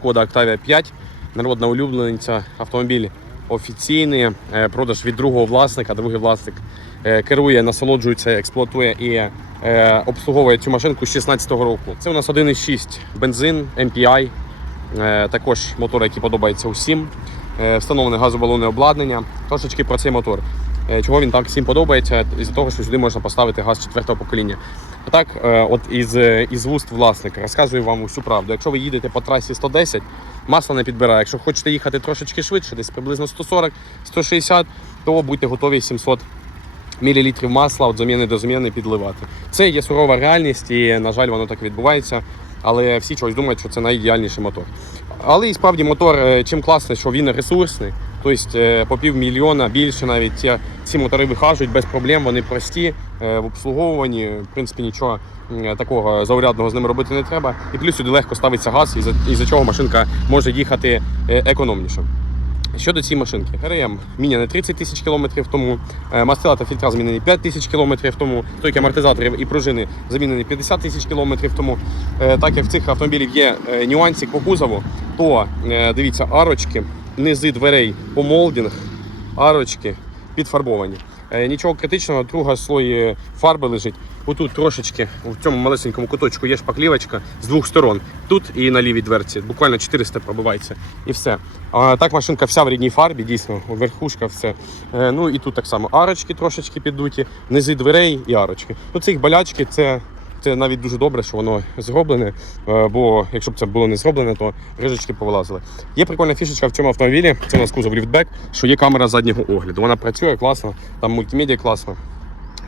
Шкода Octavia 5, народна улюблениця, автомобіль офіційний, е, продаж від другого власника, другий власник е, керує, насолоджується, експлуатує і е, обслуговує цю машинку з 16 року. Це у нас 1,6 бензин, MPI, також мотор, який подобається усім. Встановлене газобалонне обладнання. Трошечки про цей мотор. Е, Чого він так всім подобається? Із-за того, що сюди можна поставити газ четвертого покоління. А так, е, от із, е, із вуст власника розказую вам усю правду. Якщо ви їдете по трасі 110, масло не підбирає. Якщо хочете їхати трошечки швидше, десь приблизно 140-160, то будьте готові 700 мілілітрів масла від заміни до заміни підливати. Це є сурова реальність, і на жаль, воно так відбувається. Але всі чогось думають, що це найідеальніший мотор. Але і справді мотор чим класний, що він ресурсний. Тобто е, по півмільйона більше навіть ці, ці мотори вихажують без проблем, вони прості е, в обслуговуванні. В принципі, нічого такого заурядного з ними робити не треба. І плюс сюди легко ставиться газ, із-за із чого машинка може їхати е, економніше. Щодо цієї машинки, ГРМ міняне 30 тисяч кілометрів тому, е, мастила та фільтра змінені 5 тисяч кілометрів тому, стойки амортизаторів і пружини замінені 50 тисяч кілометрів тому. Е, Так як в цих автомобілів є е, нюансик по кузову, то е, дивіться, арочки, низи дверей по молдінг, арочки підфарбовані. Е, Нічого критичного, друга слої фарби лежить. Отут трошечки, в цьому малесенькому куточку є шпаклівочка з двох сторон. Тут і на лівій дверці. Буквально 400 пробивається. І все. А так машинка вся в рідній фарбі, дійсно, верхушка, все. Е, Ну і тут так само арочки трошечки піддуті, низи дверей і арочки. Ну, ці балячки це. Це навіть дуже добре, що воно зроблене, е, бо якщо б це було не зроблене, то рижечки повилазили. Є прикольна фішечка в цьому автомобілі, це у нас кузов ліфтбек, що є камера заднього огляду. Вона працює класно, там мультимедіа класно.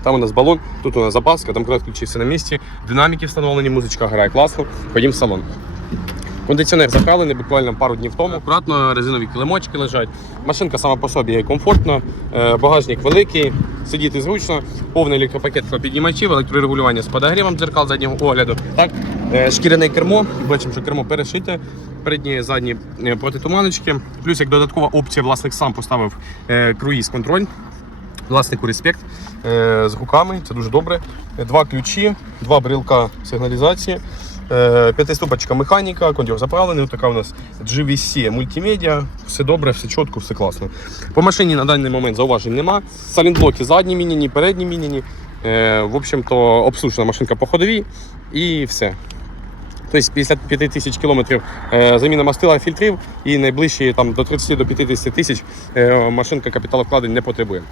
Там у нас балон, тут у нас запаска, там кнопки ключі все на місці, динаміки встановлені, музичка грає класно. Ходім в салон. Кондиціонер заправлений буквально пару днів тому. Акуратно резинові килимочки лежать. Машинка сама по собі комфортна, е, багажник великий, сидіти зручно, повний електропакет піднімачів, електрорегулювання з подогрівом дзеркал заднього огляду. Так, е, шкіряне кермо. Бачимо, що кермо перешите. Передні, задні е, протитуманочки. Плюс як додаткова опція, власник сам поставив е, круїз-контроль. Власнику респект з руками, це дуже добре. Два ключі, два брілка сигналізації, п'ятиступочка механіка, кондьор заправлений. Така у нас GVC мультимедіа. Все добре, все чітко, все класно. По машині на даний момент зауважень нема. Салінблоки задні міняні, передні міняні. Е, в общем-то, обслужена машинка по ходовій і все. Тобто 55 тисяч кілометрів е, заміна мастила фільтрів і найближчі там, до 30 до 50 тисяч е, машинка капіталовкладень не потребує.